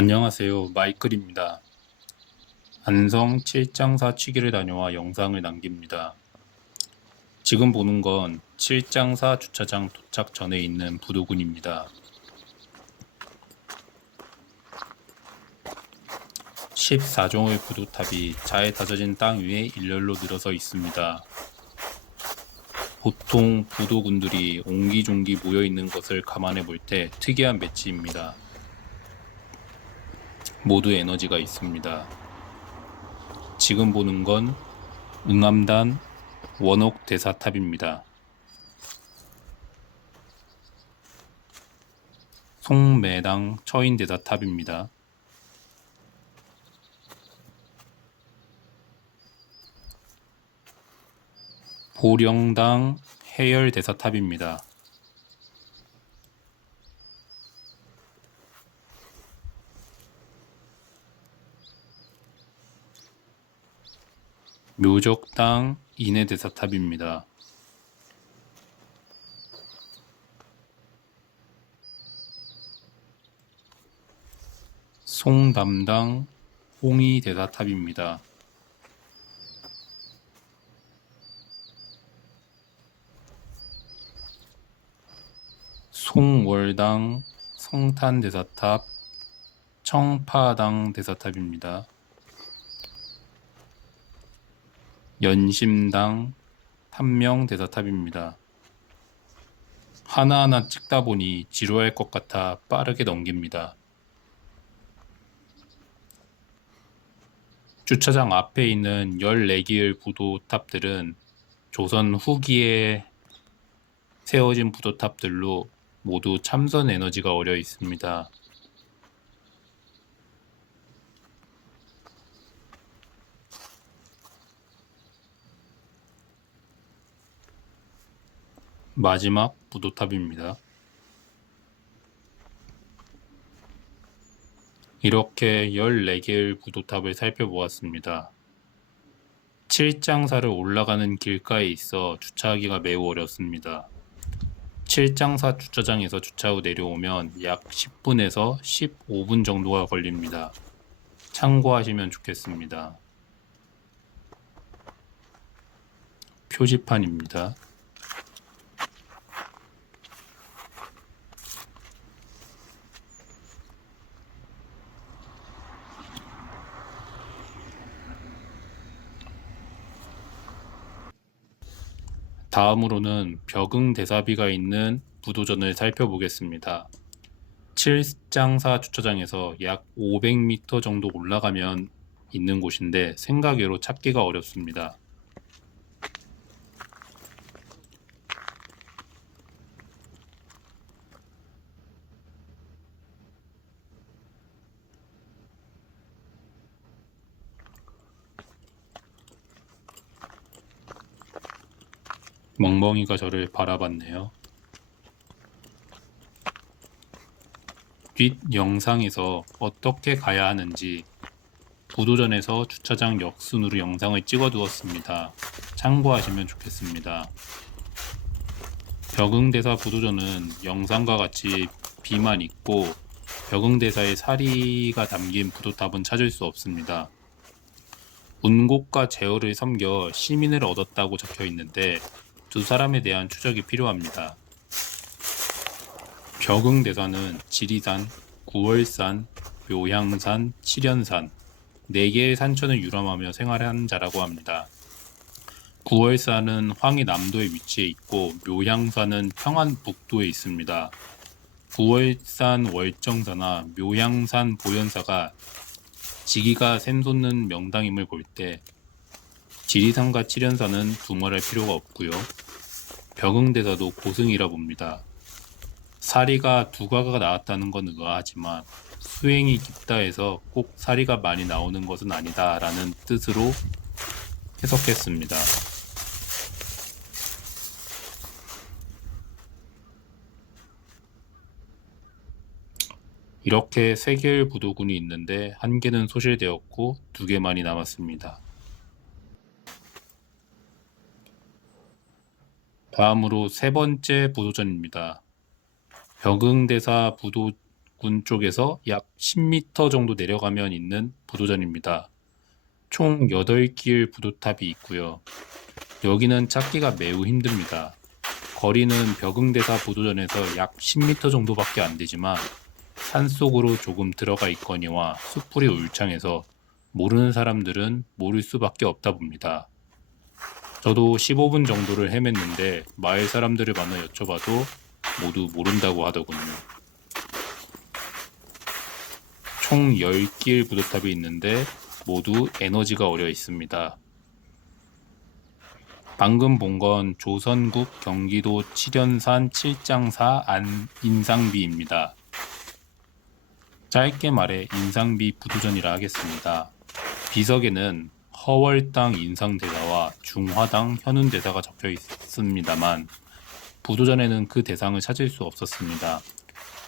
안녕하세요. 마이클입니다. 안성 칠장사 취기를 다녀와 영상을 남깁니다. 지금 보는 건 칠장사 주차장 도착 전에 있는 부도군입니다. 14종의 부도탑이 잘 다져진 땅 위에 일렬로 늘어서 있습니다. 보통 부도군들이 옹기종기 모여있는 것을 감안해 볼 때 특이한 배치입니다. 모두 에너지가 있습니다. 지금 보는 건 응암단 원옥 대사탑입니다. 송매당 처인대사탑입니다. 보령당 해열대사탑입니다. 묘적당 인해대사탑입니다. 송담당 홍의대사탑입니다. 송월당 성탄대사탑 청파당 대사탑입니다. 연심당 탐명대사탑입니다. 하나하나 찍다 보니 지루할 것 같아 빠르게 넘깁니다. 주차장 앞에 있는 14개의 부도탑들은 조선 후기에 세워진 부도탑들로 모두 참선 에너지가 어려 있습니다. 마지막 부도탑입니다. 이렇게 14개의 부도탑을 살펴보았습니다. 칠장사를 올라가는 길가에 있어 주차하기가 매우 어렵습니다. 칠장사 주차장에서 주차 후 내려오면 약 10분에서 15분 정도가 걸립니다. 참고하시면 좋겠습니다. 표지판입니다. 다음으로는 벽응대사비가 있는 부도전을 살펴보겠습니다. 칠장사 주차장에서 약 500m 정도 올라가면 있는 곳인데 생각외로 찾기가 어렵습니다. 멍멍이가 저를 바라봤네요. 뒷 영상에서 어떻게 가야 하는지 부도전에서 주차장 역순으로 영상을 찍어 두었습니다. 참고하시면 좋겠습니다. 벽응대사 부도전은 영상과 같이 비만 있고 벽응대사의 사리가 담긴 부도탑은 찾을 수 없습니다. 운곡과 제어를 섬겨 시민을 얻었다고 적혀 있는데 두 사람에 대한 추적이 필요합니다. 벽응대사는 지리산, 구월산, 묘향산, 칠연산 4개의 산천을 유람하며 생활한 자라고 합니다. 구월산은 황해 남도에 위치해 있고 묘향산은 평안 북도에 있습니다. 구월산 월정사나 묘향산 보현사가 지기가 샘솟는 명당임을 볼 때 지리산과 칠연산은 두말할 필요가 없고요. 벽응대사도 고승이라 봅니다. 사리가 두가가 나왔다는 건 의아하지만 수행이 깊다 해서 꼭 사리가 많이 나오는 것은 아니다 라는 뜻으로 해석했습니다. 이렇게 3개의 부도군이 있는데 1개는 소실되었고 2개만이 남았습니다. 다음으로 3번째 부도전입니다. 벽응대사 부도 군 쪽에서 약 10m 정도 내려가면 있는 부도전입니다. 총 8길 부도탑이 있고요. 여기는 찾기가 매우 힘듭니다. 거리는 벽응대사 부도전에서 약 10m 정도밖에 안 되지만 산속으로 조금 들어가 있거니와 숲풀이 울창해서 모르는 사람들은 모를 수밖에 없다 봅니다. 저도 15분 정도를 헤맸는데 마을 사람들을 만나 여쭤봐도 모두 모른다고 하더군요. 총 10길 부도탑이 있는데 모두 에너지가 어려 있습니다. 방금 본 건 조선국 경기도 칠연산 칠장사 인상비입니다. 짧게 말해 인상비 부도전이라 하겠습니다. 비석에는 허월당 인상대사와 중화당 현운대사가 적혀 있습니다만 부도전에는 그 대상을 찾을 수 없었습니다.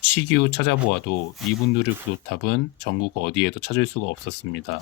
시기 후 찾아보아도 이분들의 부도탑은 전국 어디에도 찾을 수가 없었습니다.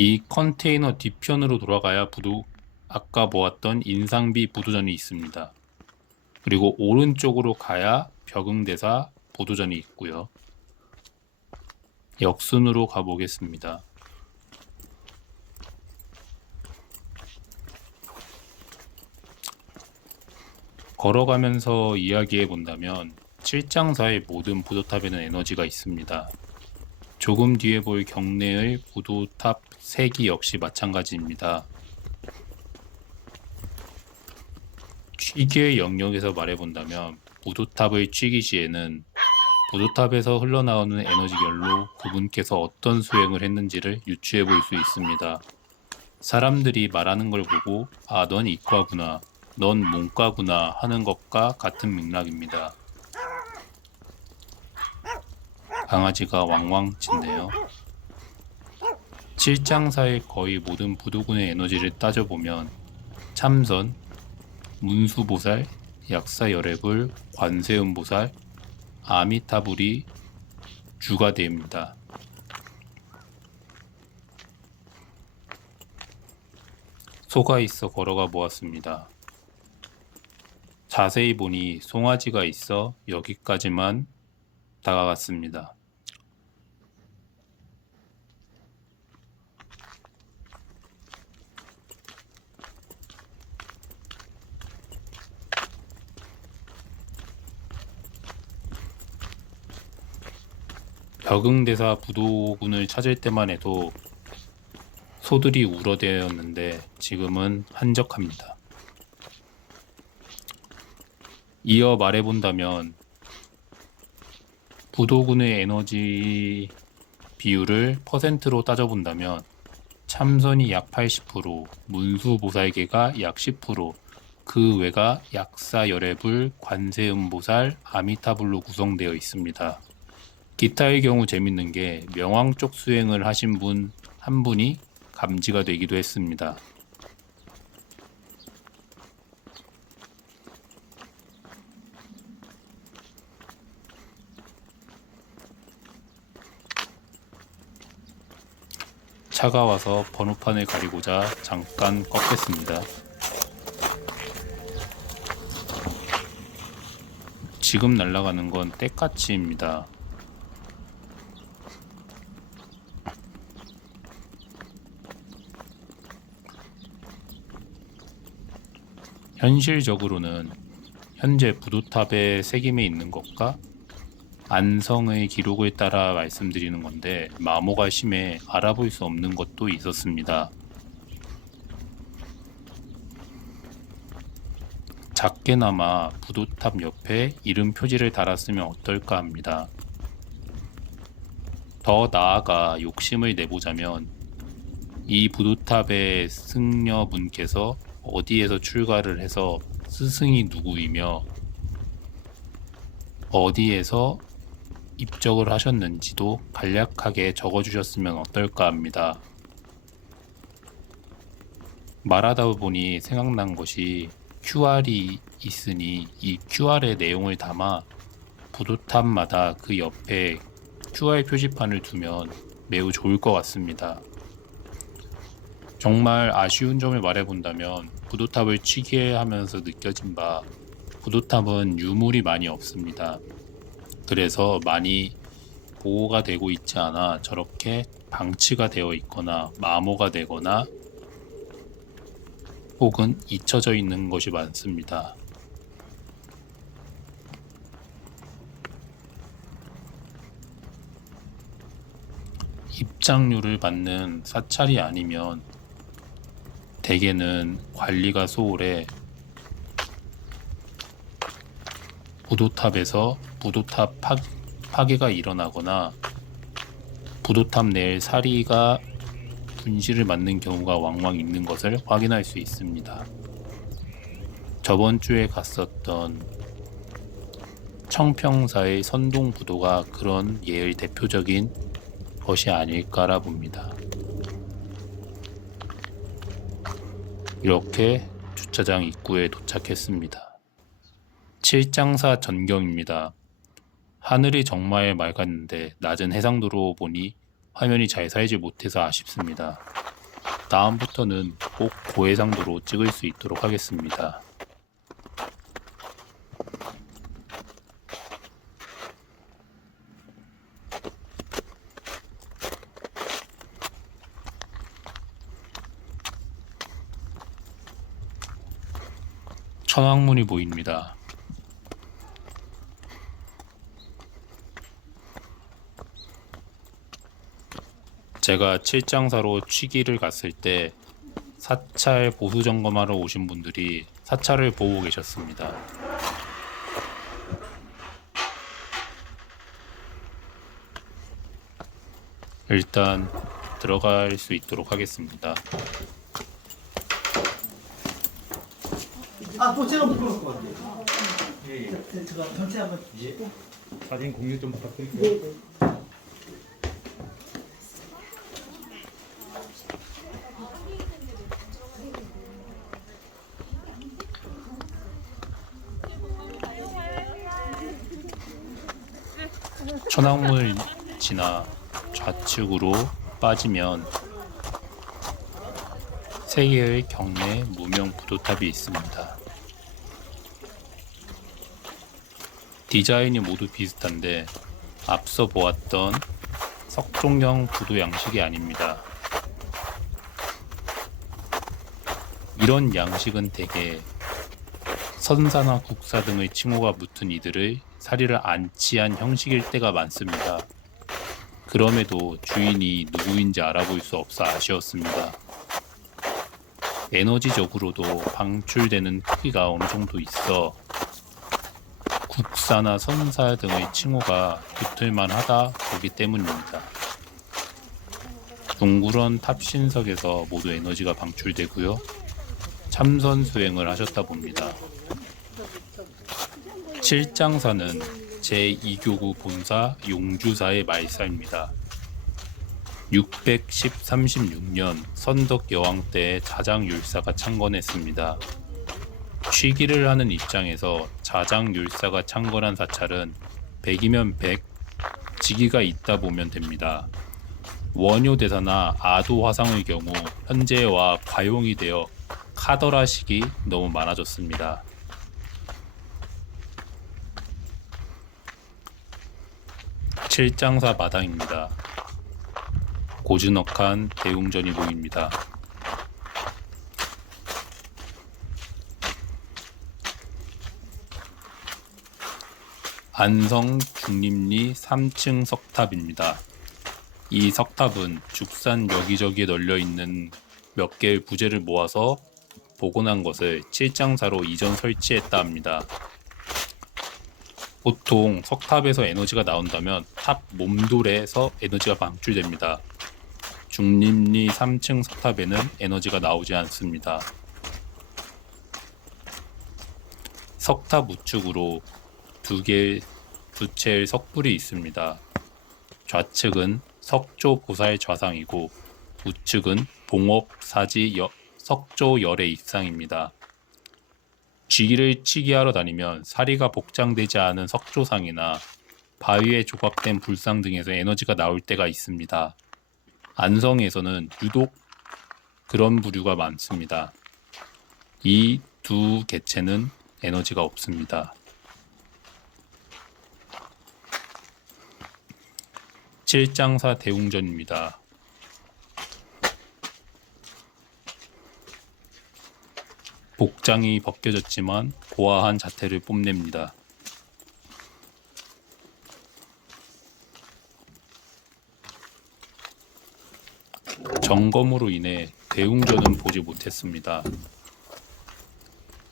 이 컨테이너 뒤편으로 돌아가야 아까 보았던 인상비 부도전이 있습니다. 그리고 오른쪽으로 가야 벽응대사 부도전이 있고요. 역순으로 가보겠습니다. 걸어가면서 이야기해 본다면 칠장사의 모든 부도탑에는 에너지가 있습니다. 조금 뒤에 볼 경내의 부도탑 3기 역시 마찬가지입니다. 취기의 영역에서 말해본다면 부도탑의 취기 시에는 부도탑에서 흘러나오는 에너지결로 그분께서 어떤 수행을 했는지를 유추해 볼 수 있습니다. 사람들이 말하는 걸 보고 아, 넌 이과구나, 넌 문과구나 하는 것과 같은 맥락입니다. 강아지가 왕왕 짖네요. 칠장사의 거의 모든 부도군의 에너지를 따져보면 참선, 문수보살, 약사열애불, 관세음보살, 아미타불이 주가대입니다. 소가 있어 걸어가 보았습니다. 자세히 보니 송아지가 있어 여기까지만 다가갔습니다. 벽응대사 부도군을 찾을 때만 해도 소들이 울어대었는데 지금은 한적합니다. 이어 말해본다면 부도군의 에너지 비율을 퍼센트로 따져본다면 참선이 약 80%, 문수보살계가 약 10%, 그 외가 약사열애불, 관세음보살, 아미타불로 구성되어 있습니다. 기타의 경우 재밌는 게 명왕 쪽 수행을 하신 분 한 분이 감지가 되기도 했습니다. 차가 와서 번호판을 가리고자 잠깐 꺾겠습니다. 지금 날아가는 건 떼까치입니다. 현실적으로는 현재 부도탑의 새김에 있는 것과 안성의 기록을 따라 말씀드리는 건데 마모가 심해 알아볼 수 없는 것도 있었습니다. 작게나마 부도탑 옆에 이름 표지를 달았으면 어떨까 합니다. 더 나아가 욕심을 내보자면 이 부도탑의 승려분께서 어디에서 출가를 해서 스승이 누구이며 어디에서 입적을 하셨는지도 간략하게 적어주셨으면 어떨까 합니다. 말하다 보니 생각난 것이 QR이 있으니 이 QR의 내용을 담아 부도탑마다 그 옆에 QR 표지판을 두면 매우 좋을 것 같습니다. 정말 아쉬운 점을 말해본다면 부도탑을 치게 하면서 느껴진 바 부도탑은 유물이 많이 없습니다. 그래서 많이 보호가 되고 있지 않아 저렇게 방치가 되어 있거나 마모가 되거나 혹은 잊혀져 있는 것이 많습니다. 입장료를 받는 사찰이 아니면 대개는 관리가 소홀해 부도탑에서 부도탑 파괴가 일어나거나 부도탑 내에 사리가 분실을 맞는 경우가 왕왕 있는 것을 확인할 수 있습니다. 저번 주에 갔었던 청평사의 선동부도가 그런 예의 대표적인 것이 아닐까라 봅니다. 이렇게 주차장 입구에 도착했습니다. 칠장사 전경입니다. 하늘이 정말 맑았는데 낮은 해상도로 보니 화면이 잘 살지 못해서 아쉽습니다. 다음부터는 꼭 고해상도로 찍을 수 있도록 하겠습니다. 천왕문이 보입니다. 제가 칠장사로 취기를 갔을 때 사찰 보수 점검하러 오신 분들이 사찰을 보고 계셨습니다. 일단 들어갈 수 있도록 하겠습니다. 또 제가 못 그럴 것 같아요. 제가 전체 한번 사진 공유 좀 부탁드릴게요. 천왕문을 지나 좌측으로 빠지면 세 개의 경내 무명 부도탑이 있습니다. 디자인이 모두 비슷한데 앞서 보았던 석종형 부도 양식이 아닙니다. 이런 양식은 대개 선사나 국사 등의 칭호가 붙은 이들의 사리를 안치한 형식일 때가 많습니다. 그럼에도 주인이 누구인지 알아볼 수 없어 아쉬웠습니다. 에너지적으로도 방출되는 크기가 어느 정도 있어 국사나 선사 등의 칭호가 붙을만 하다 보기 때문입니다. 둥그런 탑신석에서 모두 에너지가 방출되고요. 참선 수행을 하셨다 봅니다. 칠장사는 제2교구 본사 용주사의 말사입니다. 636년 선덕여왕 때에 자장율사가 창건했습니다. 취기를 하는 입장에서 자장율사가 창건한 사찰은 100이면 100, 직위가 있다 보면 됩니다. 원효대사나 아도화상의 경우 현재와 과용이 되어 카더라식이 너무 많아졌습니다. 칠장사 마당입니다. 고즈넉한 대웅전이 보입니다. 안성 중림리 3층 석탑입니다. 이 석탑은 죽산 여기저기에 널려있는 몇 개의 부재를 모아서 복원한 것을 칠장사로 이전 설치했다 합니다. 보통 석탑에서 에너지가 나온다면 탑 몸돌에서 에너지가 방출됩니다. 중림리 3층 석탑에는 에너지가 나오지 않습니다. 석탑 우측으로 두 개의 두 채의 석불이 있습니다. 좌측은 석조보살 좌상이고 우측은 봉업사지 석조열의 입상입니다. 쥐기를 치기하러 다니면 사리가 복장되지 않은 석조상이나 바위에 조각된 불상 등에서 에너지가 나올 때가 있습니다. 안성에서는 유독 그런 부류가 많습니다. 이 두 개체는 에너지가 없습니다. 칠장사 대웅전입니다. 복장이 벗겨졌지만 고아한 자태를 뽐냅니다. 점검으로 인해 대웅전은 보지 못했습니다.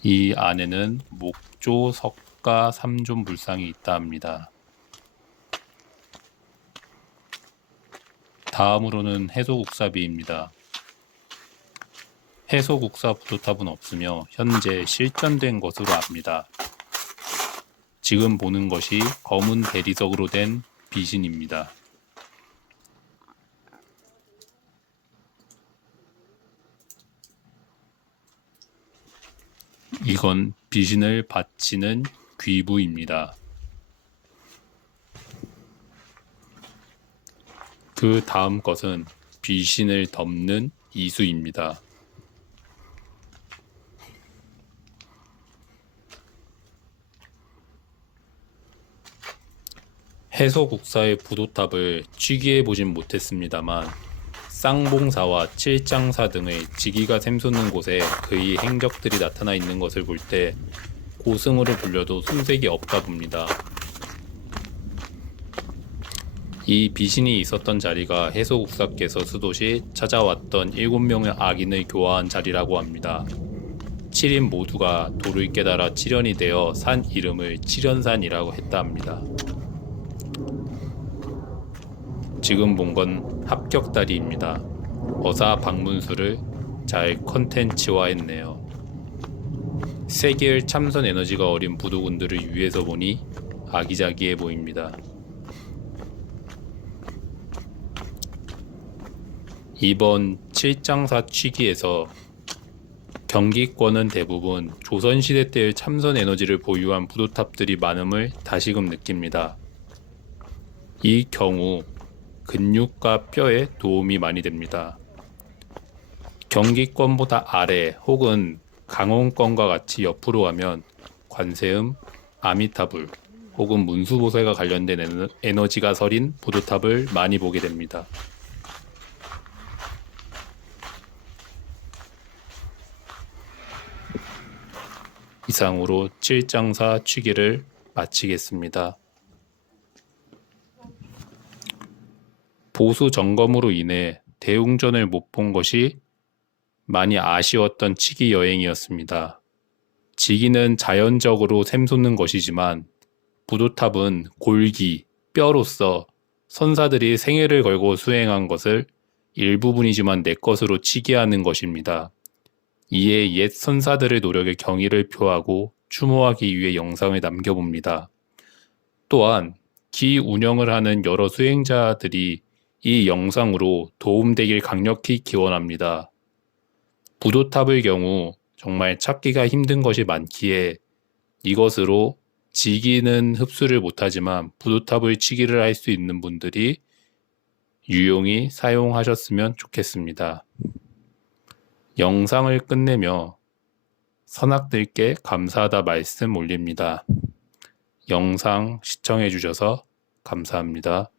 이 안에는 목조, 석가, 삼존 불상이 있다 합니다. 다음으로는 해소국사비입니다. 해소국사 부도탑은 없으며 현재 실전된 것으로 압니다. 지금 보는 것이 검은 대리석으로 된 비신입니다. 이건 비신을 바치는 귀부입니다. 그 다음 것은 비신을 덮는 이수입니다. 해소국사의 부도탑을 취기해 보진 못했습니다만 쌍봉사와 칠장사 등의 지기가 샘솟는 곳에 그의 행적들이 나타나 있는 것을 볼 때 고승으로 불려도 손색이 없다 봅니다. 이 비신이 있었던 자리가 해소국사께서 수도시 찾아왔던 7명의 악인을 교화한 자리라고 합니다. 7인 모두가 도를 깨달아 칠연이 되어 산 이름을 칠연산이라고 했다 합니다. 지금 본 건 합격다리입니다. 어사 방문수를 잘 컨텐츠화했네요. 세계의 참선 에너지가 어린 부도군들을 위해서 보니 아기자기해 보입니다. 이번 칠장사 취기에서 경기권은 대부분 조선시대 때의 참선 에너지를 보유한 부도탑들이 많음을 다시금 느낍니다. 이 경우 근육과 뼈에 도움이 많이 됩니다. 경기권보다 아래 혹은 강원권과 같이 옆으로 가면 관세음, 아미타불 혹은 문수보살과 관련된 에너지가 서린 부도탑을 많이 보게 됩니다. 이상으로 칠장사 취기를 마치겠습니다. 보수 점검으로 인해 대웅전을 못 본 것이 많이 아쉬웠던 치기 여행이었습니다. 지기는 자연적으로 샘솟는 것이지만 부도탑은 골기, 뼈로서 선사들이 생애를 걸고 수행한 것을 일부분이지만 내 것으로 치기하는 것입니다. 이에 옛 선사들의 노력에 경의를 표하고 추모하기 위해 영상을 남겨봅니다. 또한 기 운영을 하는 여러 수행자들이 이 영상으로 도움되길 강력히 기원합니다. 부도탑의 경우 정말 찾기가 힘든 것이 많기에 이것으로 지기는 흡수를 못하지만 부도탑을 치기를 할 수 있는 분들이 유용히 사용하셨으면 좋겠습니다. 영상을 끝내며 선악들께 감사하다 말씀 올립니다. 영상 시청해 주셔서 감사합니다.